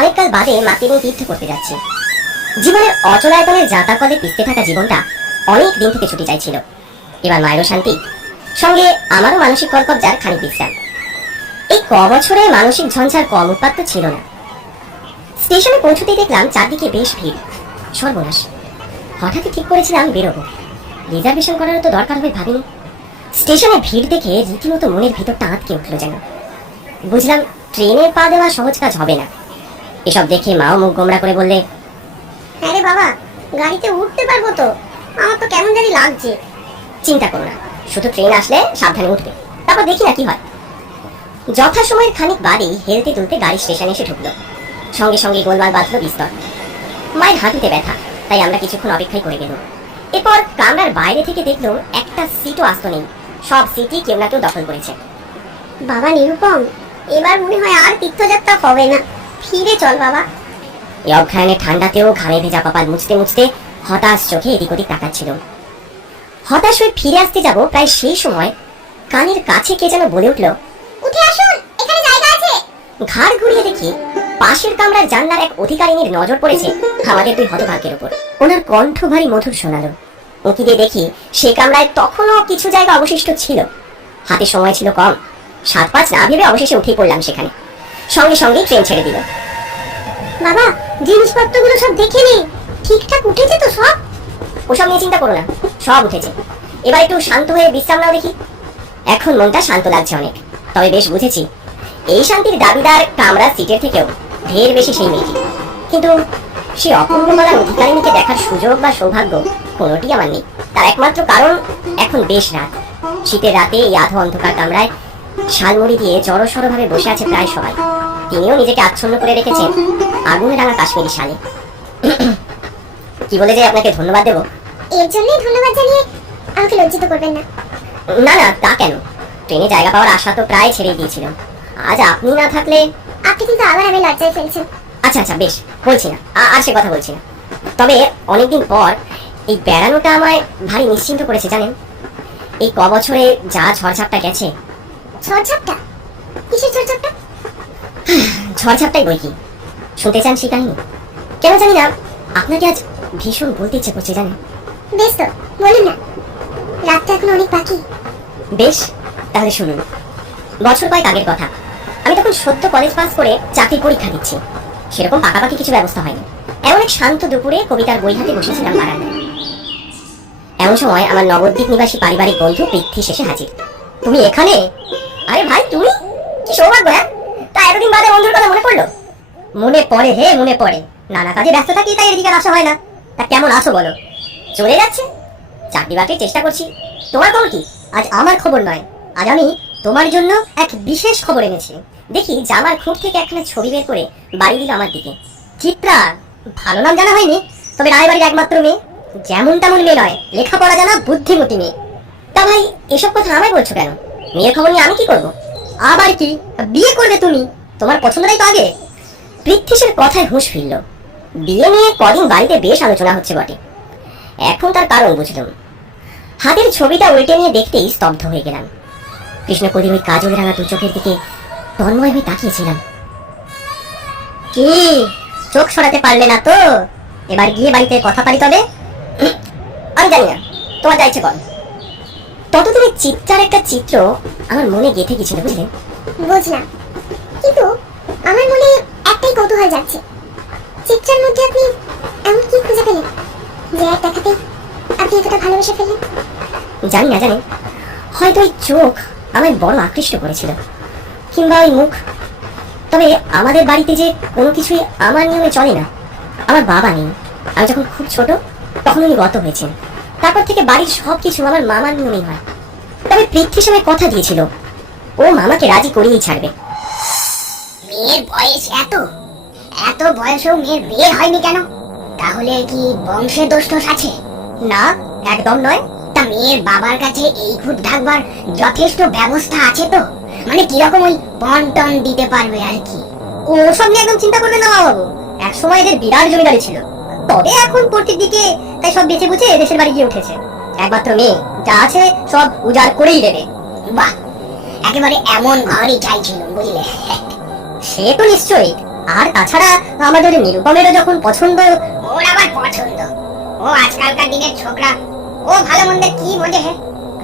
অনেককাল বাদে মাকে নিয়ে তীর্থ করতে যাচ্ছি। জীবনের অচলায়তনের জাঁতাকলে পিছতে থাকা জীবনটা অনেক দিন থেকে ছুটি চাইছিল। এবার মায়েরও শান্তি, সঙ্গে আমারও মানসিক কলকবজার খানিক বিশ্রাম। এই বছরে মানসিক ঝঞ্ঝার কম উৎপাত ছিল না। স্টেশনে পৌঁছতেই দেখলাম চারদিকে বেশ ভিড়। সর্বনাশ, হঠাৎই ঠিক করেছিলাম বেরোবো, রিজার্ভেশন করারও তো দরকার হবে ভাবিনি। স্টেশনে ভিড় দেখে রীতিমতো মনের ভিতরটা আটকে উঠলো যেন। বুঝলাম ট্রেনে পা দেওয়া সহজ কাজ হবে না। এসব দেখে মাও মুখ গোমরা করে বললে, হ্যাঁ রে বাবা, গাড়িতে উঠতে পারবো তো? আমার তো কেমন জানি লাগছে। চিন্তা করো না, শুধু ট্রেন আসলে সাবধানে উঠবে, তারপর দেখি না কি হয়। যথাসময়ের খানিক বাদেই হেলতে তুলতে গাড়ি স্টেশনে এসে ঢুকলো। সঙ্গে সঙ্গে গোলমাল বাঁধলো বিস্তর। মায়ের হাঁটুতে ব্যথা, তাই আমরা কিছুক্ষণ অপেক্ষাই করে গেলাম। এরপর কামরার বাইরে থেকে দেখলো একটা সিটও আস্ত নেই, সব সিটই কেউ না কেউ দখল করেছে। বাবা নিরুপম, এবার মনে হয় আর তীর্থযাত্রা হবে না, ফিরে চল বাবা। এই অজ্ঞানের ঠান্ডাতেও ঘামে ভেজা কপাল মুছতে মুছতে হতাশ চোখে এদিক ওদিক তাকাচ্ছিল। হতাশ হয়ে ফিরে আসতে যাব, প্রায় সেই সময় কানের কাছে কে যেন বলে উঠল, উঠে আসুন, এখানে জায়গা আছে। ঘাড় ঘুরিয়ে দেখি পাশের কামরার জানলার এক অধিকারিনীর নজর পড়েছে আমাদের দুই হতভাগ্যের উপর। ওনার কণ্ঠ ভারী মধুর শোনালো। উঁকি দিয়ে দেখি সে কামরায় তখনও কিছু জায়গা অবশিষ্ট ছিল। হাতে সময় ছিল কম, 7-5 না ভেবে অবশেষে উঠে পড়লাম সেখানে। সঙ্গে সঙ্গেই ট্রেন ছেড়ে দিল। বাবা, জিনিসপত্রগুলো সব দেখে নে, ঠিকঠাক উঠেছে তো সব? ওসব নিয়ে চিন্তা করো না, সব উঠেছে। এবার একটু শান্ত হয়ে বিশ্রাম নাও দেখি। এখন মনটা শান্ত লাগছে অনেক। তবে বেশ বুঝেছি, এই শান্তির দাবিদার কামরার সিটের থেকেও ঢের বেশি সেই মেয়েটি। কিন্তু সে অপূর্ব গলার অধিকারিণীকে দেখার সুযোগ বা সৌভাগ্য কোনোটি আমার নেই। তার একমাত্র কারণ, এখন বেশ রাত। শীতের রাতে এই আধো অন্ধকার কামরায় শালমুড়ি দিয়ে জড়সড় ভাবে বসে আছে প্রায় সবাই। তিনিও নিজেকে আচ্ছন্ন করে রেখেছেন আগুনে রাঙা কাশ্মীরি শালে। কি বলে যে আপনাকে ধন্যবাদ দেবো? এর জন্যই ধন্যবাদ জানিয়ে আমাকে লজ্জিত করবেন না। না না, তা কেন? ট্রেনে জায়গা পাওয়ার আশা তো প্রায় ছেড়ে দিয়েছিলাম। আজ আপনি না থাকলে। আপনি কিন্তু আবার আমি লজ্জায় ফেলছেন। আচ্ছা আচ্ছা, বেশ, বলছি না, আর সে কথা বলছি না। তবে অনেকদিন পর এই বেড়ানোটা আমায় ভারী নিশ্চিন্ত করেছে জানেন। এই বছরে যা ঝড়ঝাপটা গেছে। ঝড়ঝাপটা? কিসের ঝড়ঝাপটা? ঝড়ঝাপটাই বই কি, শুনতে চান সেই কাহিনী? কেন জানি না আপনাকে আজ ভীষণ বলতে ইচ্ছে করছে জানেন। বেশ তো, বলুন না, রাতটা এখন অনেক বাকি। বেশ, তাহলে শুনুন। বছর কয়েক আগের কথা, আমি তখন সদ্য কলেজ পাস করে চাকরির পরীক্ষা দিচ্ছি। সেরকম পাকাপাকি কিছু ব্যবস্থা হয়নি। এমন এক শান্ত দুপুরে কবিতার বই হাতে বসেছিলাম বারান্দায়। এমন সময় আমার নবদ্বীপ নিবাসী পারিবারিক বন্ধু পৃথ্বী শেষে হাজির। তুমি এখানে? আরে ভাই তুমি, কি সৌভাগ্য! হ্যাঁ, তা এতদিন বাদে বন্ধুর কথা মনে পড়লো? মনে পড়ে হে, মনে পড়ে। নানা কাজে ব্যস্ত থাকি, তাই এদিকে আসা হয় না। তা কেমন আছো বলো? চলে যাচ্ছে, চাকরি বাকরির চেষ্টা করছি। তোমার খবর কি? আজ আমার খবর নয়, আজ আমি তোমার জন্য এক বিশেষ খবর এনেছি। দেখি জামার খুঁট থেকে একখানা ছবি বের করে বাড়ি দিল আমার দিকে। চিত্রা, ভালো নাম জানা হয়নি, তবে রায়বাড়ির একমাত্র মেয়ে। যেমন তেমন মেয়ে নয়, লেখাপড়া জানা বুদ্ধিমতী মেয়ে। তা ভাই, এসব কথা আমায় বলছো কেন? মেয়ের খবর নিয়ে আমি কি করবো? আবার কি, বিয়ে করবে তুমি? তোমার পছন্দটাই তো আগে। পৃথ্বীশের কথায় হুঁশ ফিরল। বিয়ে নিয়ে কদিন বাড়িতে বেশ আলোচনা হচ্ছে বটে। এখন তার কারণ বুঝলাম। হাতের ছবিটা উল্টে নিয়ে দেখতেই স্তব্ধ হয়ে গেলাম। কৃষ্ণকলির ওই কাজল রাঙা দু চোখের দিকে তন্ময় হয়ে তাকিয়েছিলাম। কি, চোখ সরাতে পারলে না তো? এবার গিয়ে বাড়িতে কথা পারি তবে। আমি জানি না, তোমার যা ইচ্ছে কর। ততদিনে চিত্রার একটা চিত্র আমার মনে গেঁথে গেছিল বুঝলেন। বুঝলাম, কিন্তু আমার মনে একটাই কৌতূহল যাচ্ছে। চিত্রার মধ্যে আপনি এমন কি খুঁজে পেলেন যে এক দেখাতে আপনি এতটা ভালোবেসে ফেললেন? জানি না জানেন, হয়তো ওই চোখ আমায় বড় আকৃষ্ট করেছিল, কিংবা ওই মুখ। তবে আমাদের বাড়িতে যে কোনো কিছুই আমার নিয়মে চলে না। আমার বাবা নেই, আমি যখন খুব ছোট তখন উনি গত হয়েছেন। তারপর থেকে বাড়ির সব কিছু আমার মামার নিয়মেই হয়। তবে পৃথ্বীর সময় কথা দিয়েছিল, ও মামাকে রাজি করিয়েই ছাড়বে। মেয়ের বয়স এত এত বয়সেও মেয়ের বিয়ে হয়নি কেন? তাহলে কি বংশের দোষ টোষ আছে? না, একদম নয়। তা মেয়ের বাবার কাছে এই খুঁত ঢাকবার যথেষ্ট ব্যবস্থা আছে তো? মানে কিরকম ওই পণ টন দিতে পারবে আর কি? ওসব নিয়ে একদম চিন্তা করবেন না বাবু। এক সময় এদের বিরাট জমিদারি ছিল, তবে এখন প্রত্যেক দিকে তাই সব বেঁচে বুঝে দেশের বাড়ি গিয়ে উঠেছে। একমাত্র মেয়ে, যা আছে সব উজাড় করেই দেবে। বাহ, একেবারে এমন ঘরই চাইছিল বুঝলে। সে তো নিশ্চয়ই, আর তাছাড়া আমাদের নিরুপমেরও যখন পছন্দ। ওর আবার পছন্দ? ও আজকালকার দিনের ছোকরা, ও ভালো মন্দের কি বোঝে?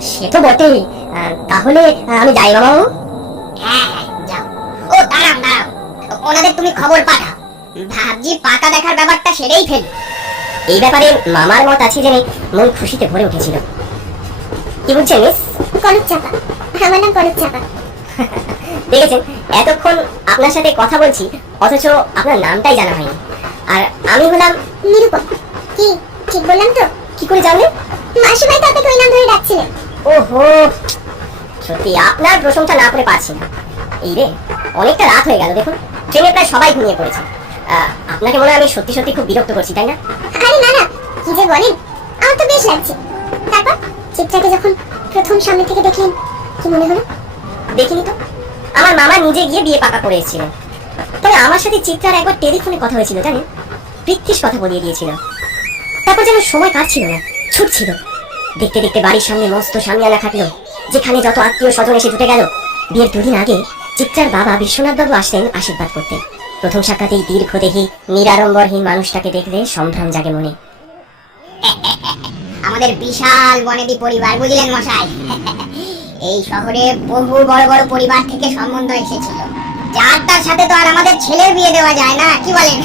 সে তো বটেই। তাহলে আমি যাই মামাবাবু। হ্যাঁ হ্যাঁ, যাও। ও দাঁড়াও দাঁড়াও, ওনাদের তুমি খবর পাঠাও। ভাবছি পাকা দেখার ব্যাপারটা সেরেই ফেল। এই ব্যাপারে মামার মত আছে জেনে মন খুশিতে ভরে উঠেছিল। কি বলছেন মিস? কনক চাপা, আমার নাম কনক চাপা। দেখেছেন, এতক্ষণ আপনার সাথে কথা বলছি অথচ আপনার নামটাই জানা হয়নি। আর আমি হলাম নিরুপম। কি ঠিক বললাম তো? কি করে জানলেন? মাসিমাই তো আপনাকে ওই নাম ধরে ডাকছিলেন। ওহো, সত্যি আপনার প্রশংসা না করে পারছি না। এই রে, অনেকটা রাত হয়ে গেল, দেখুন ট্রেনে প্রায় সবাই ঘুমিয়ে পড়েছে। আপনাকে মনে হয় আমি সত্যি সত্যি খুব বিরক্ত করছি, তাই না? আরে না না, কি যে বলেন, আমার তো বেশ লাগছে। তারপর চিত্রাকে যখন প্রথম সামনে থেকে দেখলেন, কি মনে হলো? দেখিনি তো, আমার মামা নিজে গিয়ে বিয়ে পাকা করে এসেছিলেন। তবে আমার সাথে চিত্রার একবার টেলিফোনে কথা হয়েছিল, জানেন, পৃথ্বীশ কথা বলিয়ে দিয়েছিল। তারপর যেন সময় কাটছিল না, ছুটছিল। দেখতে দেখতে বাড়ির সামনে মস্ত সামিয়ানা খাটলো, যেখানে যত আত্মীয় স্বজন এসে জুটে গেল। বিয়ের দুদিন আগে চিত্রার বাবা বিশ্বনাথ বাবু আসলেন আশীর্বাদ করতে। প্রথম সাক্ষাতেই দীর্ঘদেহী নিরাড়ম্বরহীন মানুষটাকে দেখলে সম্ভ্রম জাগে মনে। আমাদের বিশাল বনেদি পরিবার, বুঝলেন মশাই? এই শহরে বহু বড় বড় পরিবার থেকে সম্বন্ধ এসেছিল, যার তার সাথে তো আর আমাদের ছেলের বিয়ে দেওয়া যায় না, কি বলেন?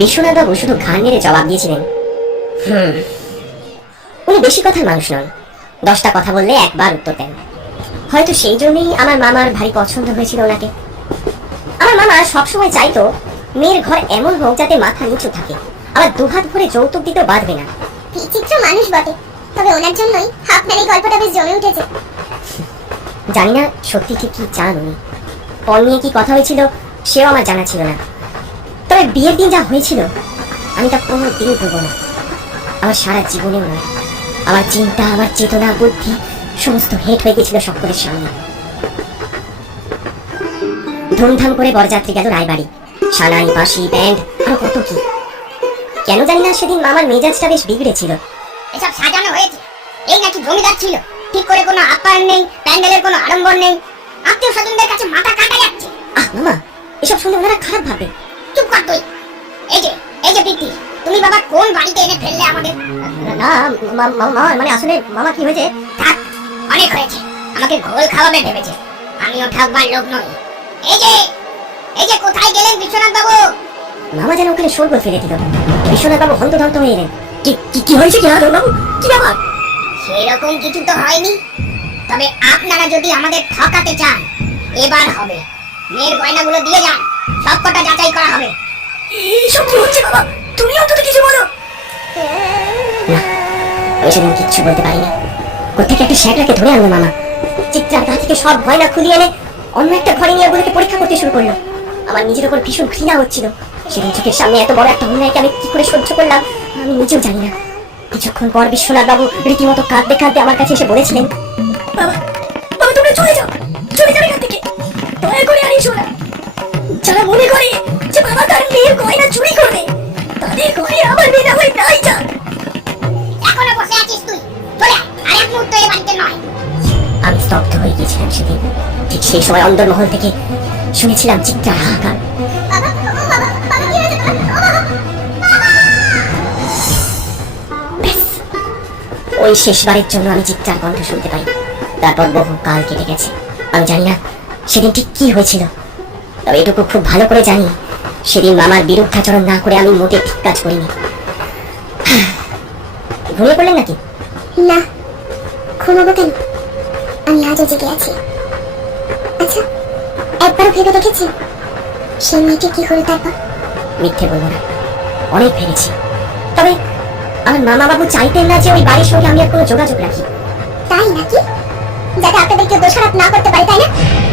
বিশ্বনাথ বাবু শুধু ঘাড় নেড়ে জবাব দিয়েছিলেন, উনি বেশি কথার মানুষ নন, 10টা কথা বললে একবার উত্তর দেন। হয়তো সেই জন্যই আমার মামার ভারী পছন্দ হয়েছিল ওনাকে। আমার মামা সবসময় চাইতো মেয়ের ঘর এমন হোক যাতে মাথা নিচু থাকে, আবার দুহাত ভরে যৌতুক দিতেও বাঁধবে না। বিচিত্র মানুষ বটে, তবে ওনার জন্যই আপনার এই গল্পটা বেশ জমে উঠেছে। জানি না সত্যি ঠিক কি চান উনি, পণ নিয়ে কি কথা হয়েছিল সেও আমার জানা ছিল না। তবে বিয়ের দিন যা হয়েছিল আমি তা কোনো দিন ভুলব না, আমার সারা জীবনেও নয়। আমার চিন্তা, আমার চেতনা, বুদ্ধি সমস্ত হেট হয়ে গেছিল সকলের সামনে। ধুমধাম করে বরযাত্রী গেল রায়বাড়ি, সানাই, বাঁশি, ব্যান্ড, আরো কত কি। কেন জানি না সেদিন মামার মেজাজটা বেশ বিগড়েছিল। এসব সাজানো হয়েছে, এই নাকি জমিদার ছিল, ঠিক করে কোনো আপ্যায়ন নেই, প্যান্ডেলের কোনো আড়ম্বর নেই, আত্মীয় স্বজনদের কাছে মাথা কাটা যাচ্ছে। মামা, এসব শুনে ওনারা খারাপ ভাবে। চুপ কর তুই। এই যে প্রীতি, তুমি বাবা কোন বাড়িতে এনে ফেললে আমাদের? না মানে আসলে মামা কি হয়েছে। থাক, অনেক হয়েছে, আমাকে ঘোল খাওয়াবে ভেবেছে, আমিও ঠাকবার লোক নই। এই যে কোথায় গেলেন বিশ্বনাথ বাবু? মামা যেন ওখানে শোরগোল ফেলে দিল। বিশ্বনাথ বাবু হন্তদন্ত হয়ে এলেন। কি হয়েছে কি বাবু, কি ব্যাপার? সেরকম কিছু তো হয়নি, তবে আপনারা যদি আমাদের ঠকাতে চান, এবার হবে। মেয়ের গয়নাগুলো দিয়ে যান, সবকটা যাচাই করা হবে। এইসব কি হচ্ছে বাবা, তুমি অন্তত কিছু বলো। না, আমি সেদিন কিচ্ছু বলতে পারিনি। কোথেকে একটা শ্যাকরাকে ধরে আনলো মামা। চিত্রার গা থেকে সব গয়না খুলিয়ে এনে অন্য একটা ঘরে নিয়ে ওগুলোকে পরীক্ষা করতে শুরু করলো। আমার নিজের উপর ভীষণ ঘৃণা হচ্ছিল। সেদিন চোখের সামনে এত বড় একটা অন্যায়কে আমি কি করে সহ্য করলাম আমি নিজেও জানি না। কিছুক্ষণ পর বিশ্বনাথ বাবু রীতিমতো কাঁদতে কাঁদতে আমার কাছে এসে বলেছিলেন, বাবা বাবা তোমরা চলে যাও এখান থেকে, দয়া করে আর এসো না। যারা মনে করে যে বাবা তার মেয়ের গয়না চুরি করবে, তাদের ঘরে আমার মেয়ে না হয় নাই যাক। এখনো বসে আছিস তুই? চলে আয়, আর এক মুহূর্ত এই বাড়িতে নয়। আমি স্তব্ধ হয়ে গিয়েছিলাম সেদিন। ঠিক সেই সময় অন্দরমহল থেকে শুনেছিলাম চিৎকার, হাহাকার। বাবা, বাবা, বাবা কি হয়েছে তোমার? ব্যাস, ওই শেষবারের জন্য আমি চিৎকার কণ্ঠ শুনতে পাই। তারপর বহু কাল কেটে গেছে। আমি জানি না সেদিন ঠিক কি হয়েছিল, তবে এটুকু খুব ভালো করে জানি সেদিন মামার বিরুদ্ধাচরণ না করে আমি মোটে ঠিক কাজ করিনি। ঘুমিয়ে পড়লেন নাকি? না, ঘুমাবো কেন, আমি আজও জেগে আছি। আচ্ছা, একবারও ভেবে দেখেছি সেই মেয়েটি কি হলো তারপর? মিথ্যে বলবো না, অনেক ভেবেছি। তবে আমার মামা বাবু চাইতেন না যে ওই বাড়ির সঙ্গে আমি আর কোনো যোগাযোগ রাখি। তাই নাকি? যাতে আপনাদের কেউ দোষারোপ না করতে পারে, তাই না?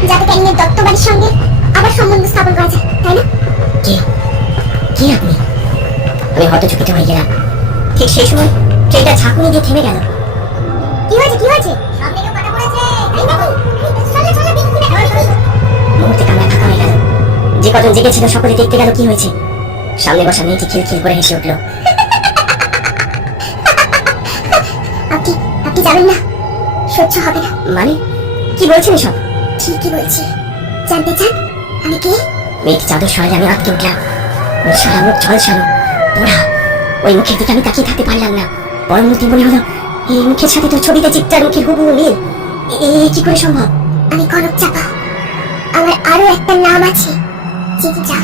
যাতে ক্যানিংয়ের দত্ত বাড়ির সঙ্গে আবার সম্বন্ধ স্থাপন করা যায়, তাই না? কে আপনি? আমি হতচকিত হয়ে গেলাম। ঠিক সেই সময় ট্রেনটা ঝাঁকুনি দিয়ে থেমে গেল। কি হয়েছে? সামনে কেউ কাটা পড়েছে, তাই নাকি? চলে দেখি না। মুহূর্তে কান্না ফাঁকা হয়ে গেল। যে কজন জেগেছিল সকলে দেখতে গেল কি হয়েছে। সামনে বসা মেয়েটি খিলখিল করে হেসে উঠল। আপনি যাবেন না, সহ্য হবে না। মানে কি বলছেন এসব? ঠিকই বলছি। জানতে চান আমি কে? মেয়েটি চাদর সরালে আমি আটকে উঠলাম। ওর সারা মুখ ঝলসানো পোড়া। ওই মুখের দিকে আমি তাকিয়ে থাকতে পারলাম না। পরমুহূর্তে মনে হলো এই মুখের সাথে তোর ছবিতে চিত্রার মুখের হুবহু মিল। কি করে সম্ভব? আমি কনক চাপা। আমার আরো একটা নাম আছে, চিত্রা।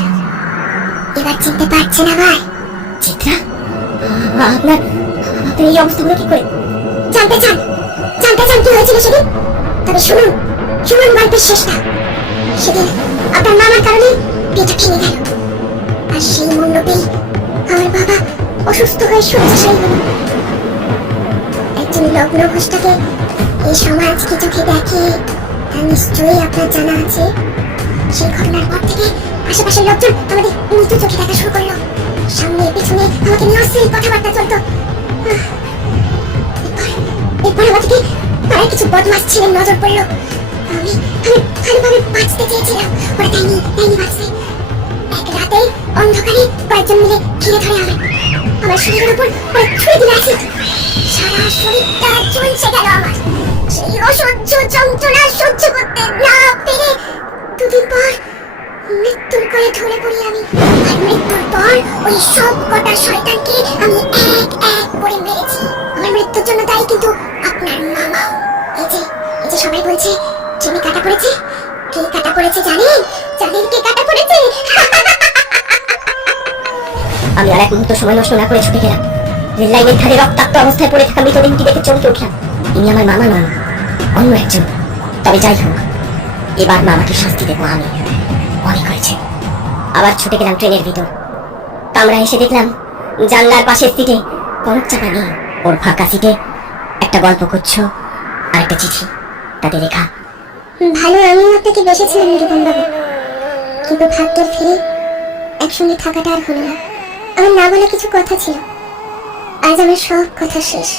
এবার চিনতে পারছেন আমায়? চিত্রা? আপনার এই অবস্থাগুলো কি করে? জানতে চান কি হয়েছিল সেদিন? তবে শুনুন গল্পের শেষটা। সেদিন আপনার মামার কারণে পেটটা ভেঙে গেল, আর সেই মণ্ডপেই আমার বাবা অসুস্থ হয়ে শয্যাশায়ী হল। একজন লগ্ন ঘোষটাকে এই সমাজ কি চোখে দেখে তা নিশ্চয়ই আপনার জানা আছে। সেই ঘটনার পর থেকে আশেপাশের লোকজন আমাদের মৃত্যু চোখে দেখা শুরু করলো। সামনে পিছনে আমাকে নিয়ে অশ্লীল কথাবার্তা চলতো। এরপর আমাকে পাড়ায় কিছু বদমাস ছেলের নজর পড়লো। আমি ভালোভাবে বাঁচতে চেয়েছিলাম, ওরা দেয়নি বাঁচতে। এক রাতে অন্ধকারে কয়েকজন মিলে ঘিরে ধরে আমার শরীরের উপর ওরা ছুঁড়ে দিল অ্যাসিড। সারা শরীরটা ঝলসে গেল আমার। সেই অসহ্য যন্ত্রণা সহ্য করতে না পেরে দুদিন পর মৃত্যুর কোলে ঢলে পড়ি আমি। আর মৃত্যুর পর ওই সব কটা শয়তানকে আমি এক এক করে মেরেছি। আমার মৃত্যুর জন্য দায়ী কিন্তু আপনার মামা। এই যে সবাই বলছে ট্রেনে কাটা পড়েছে। কে কাটা পড়েছে জানেন? কে কাটা পড়েছে? আমি আর এক মুহূর্ত সময় নষ্ট না করে ছুটে গেলাম। রেল লাইনের ধারে রক্তাক্ত অবস্থায় পড়ে থাকা মৃতদেহটি দেখে চমকে উঠলাম। ইনি আমার মামা নন, অন্য একজন। তবে যাই হোক, এবার মামাকে শাস্তি দেবো আমি। অনেক হয়েছে। আবার ছুটে গেলাম ট্রেনের ভিতর। কামরা এসে দেখলাম জানলার পাশের সিটে কনক চাপা নেই। ওর ফাঁকা সিটে একটা গল্পগুচ্ছ আর একটা চিঠি, তাতে লেখা, ভালো আমি আপনাকে বেসেছিলাম নিরূপম বাবু, কিন্তু ভাগ্যের ফিরে একসঙ্গে থাকাটা আর হলো না। আমার না বলা কিছু কথা ছিল, আজ আমার সব কথা শেষ।